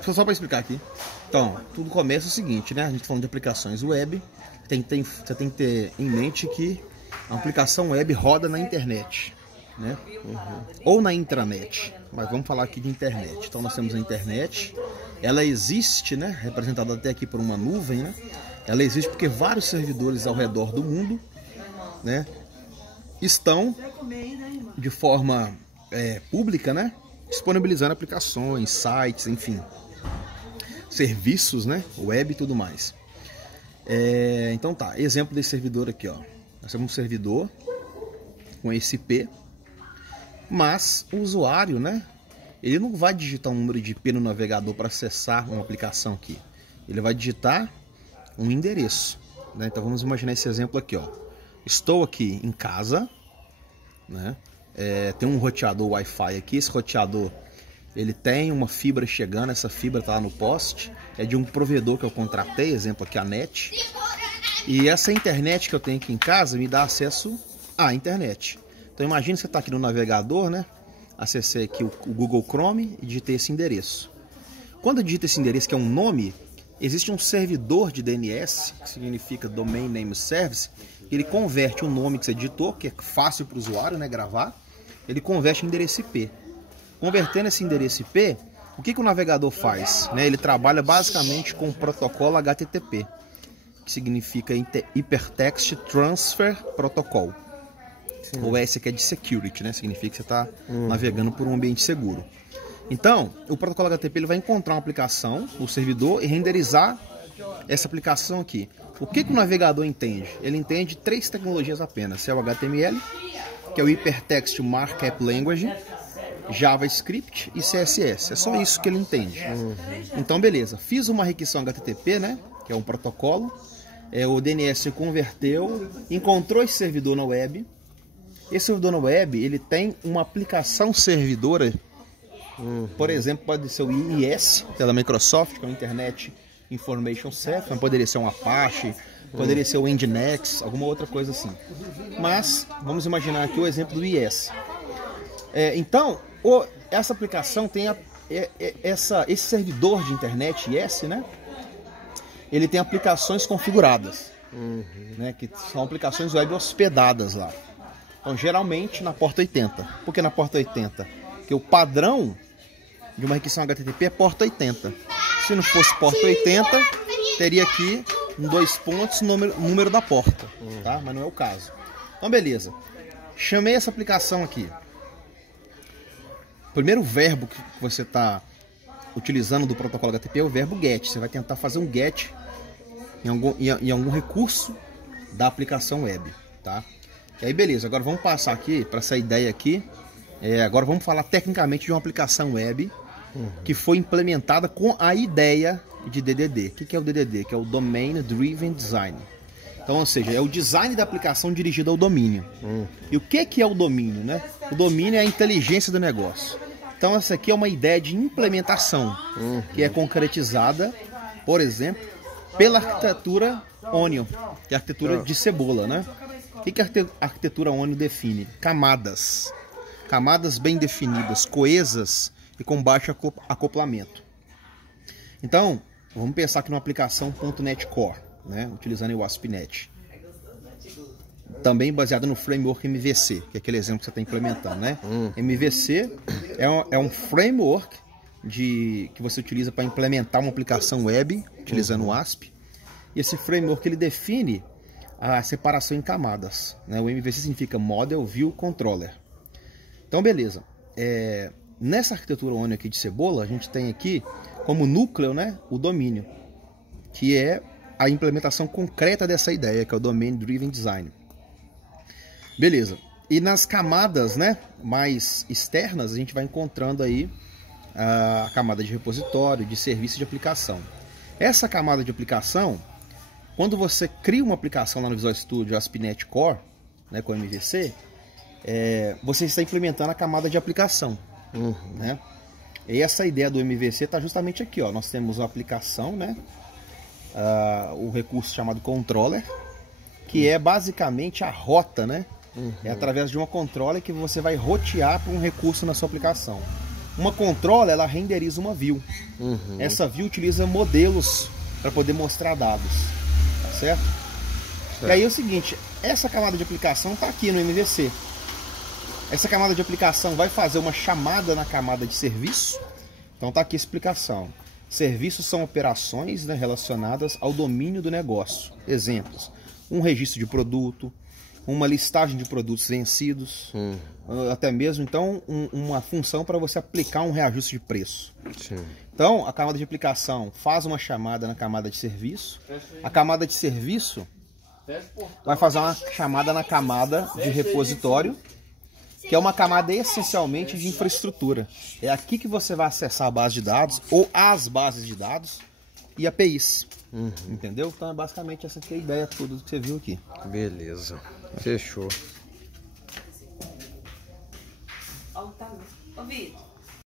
só para explicar aqui. Então, tudo começa o seguinte, né? A gente falando de aplicações web, você tem que ter em mente que a aplicação web roda na internet, né? Ou na intranet, mas vamos falar aqui de internet. Então nós temos a internet, ela existe, né? Representada até aqui por uma nuvem, né? Ela existe porque vários servidores ao redor do mundo, né, estão de forma pública, né, disponibilizando aplicações, sites, enfim, serviços, né, web e tudo mais. Então tá, exemplo desse servidor aqui, ó. Nós temos um servidor com esse IP, mas o usuário, né, ele não vai digitar um número de IP no navegador para acessar uma aplicação aqui. Ele vai digitar um endereço, né? Então vamos imaginar esse exemplo aqui, ó. Estou aqui em casa, né? Tem um roteador Wi-Fi aqui. Esse roteador, ele tem uma fibra chegando. Essa fibra está lá no poste, é de um provedor que eu contratei, exemplo aqui a NET. E essa internet que eu tenho aqui em casa me dá acesso à internet. Então imagine que você está aqui no navegador, né? Acessei aqui o Google Chrome e digitei esse endereço. Quando eu digito esse endereço, que é um nome, existe um servidor de DNS, que significa Domain Name Service. Ele converte o nome que você digitou, que é fácil para o usuário, né, gravar. Ele converte em endereço IP. Convertendo esse endereço IP, o que o navegador faz? Né, ele trabalha basicamente com o protocolo HTTP, que significa Hypertext Transfer Protocol. Sim. O S aqui é de security, né? Significa que você está navegando por um ambiente seguro. Então, o protocolo HTTP ele vai encontrar uma aplicação no servidor e renderizar essa aplicação aqui. O que o navegador entende? Ele entende 3 tecnologias apenas. É o HTML, que é o Hypertext Markup Language, JavaScript e CSS. É só isso que ele entende. Então, beleza. Fiz uma requisição HTTP, né? Que é um protocolo. O DNS converteu, encontrou esse servidor na web. Esse servidor na web, ele tem uma aplicação servidora. Por exemplo, pode ser o IIS, que é da Microsoft, que é o Internet Information Service, poderia ser um Apache, poderia ser o Nginx, alguma outra coisa assim. Mas, vamos imaginar aqui o exemplo do IIS. Então, essa aplicação tem esse servidor de internet IIS, né? Ele tem aplicações configuradas, né? Que são aplicações web hospedadas lá. Então, geralmente na porta 80. Por que na porta 80? Porque o padrão de uma requisição HTTP é porta 80. Se não fosse porta 80, teria aqui em 2 pontos o número da porta, tá? Mas não é o caso. Então, beleza. Chamei essa aplicação aqui. O primeiro verbo que você está utilizando do protocolo HTTP é o verbo get. Você vai tentar fazer um get em algum recurso da aplicação web, tá? E aí, beleza. Agora vamos passar aqui para essa ideia aqui. Agora vamos falar tecnicamente de uma aplicação web que foi implementada com a ideia de DDD. O que é o DDD? Que é o Domain Driven Design. Então, ou seja, é o design da aplicação dirigido ao domínio. E o que é o domínio, né? O domínio é a inteligência do negócio. Então, essa aqui é uma ideia de implementação que é concretizada, por exemplo, pela arquitetura Onion, que é a arquitetura de cebola, né? O que a arquitetura Onion define? Camadas. Camadas bem definidas, coesas e com baixo acoplamento. Então, vamos pensar aqui numa aplicação .NET Core, né, utilizando o ASP.NET. Também baseada no framework MVC, que é aquele exemplo que você está implementando, né? MVC é um framework que você utiliza para implementar uma aplicação web, utilizando o ASP. E esse framework ele define a separação em camadas, né? O MVC significa Model View Controller. Então, beleza. Nessa arquitetura Onion aqui de cebola, a gente tem aqui como núcleo, né, o domínio, que é a implementação concreta dessa ideia, que é o Domain Driven Design. Beleza. E nas camadas, né, mais externas, a gente vai encontrando aí a camada de repositório, de serviço de aplicação. Essa camada de aplicação, quando você cria uma aplicação lá no Visual Studio ASP.NET Core, né, com MVC, você está implementando a camada de aplicação. Né? E essa ideia do MVC está justamente aqui, ó. Nós temos a aplicação, né? O recurso chamado controller, que é basicamente a rota, né? É através de uma controller que você vai rotear para um recurso na sua aplicação. Uma controller, ela renderiza uma view. Essa view utiliza modelos para poder mostrar dados, tá certo? E aí é o seguinte, essa camada de aplicação está aqui no MVC. Essa camada de aplicação vai fazer uma chamada na camada de serviço. Então tá aqui a explicação. Serviços são operações, né, relacionadas ao domínio do negócio. Exemplos: um registro de produto, uma listagem de produtos vencidos, até mesmo então uma função para você aplicar um reajuste de preço. Sim. Então a camada de aplicação faz uma chamada na camada de serviço. A camada de serviço vai fazer uma chamada na camada de repositório, que é uma camada essencialmente de infraestrutura. É aqui que você vai acessar a base de dados, ou as bases de dados e APIs. Entendeu? Então é basicamente essa aqui a ideia, tudo que você viu aqui. Beleza. Fechou. Ó, tá. Ô, Vitor.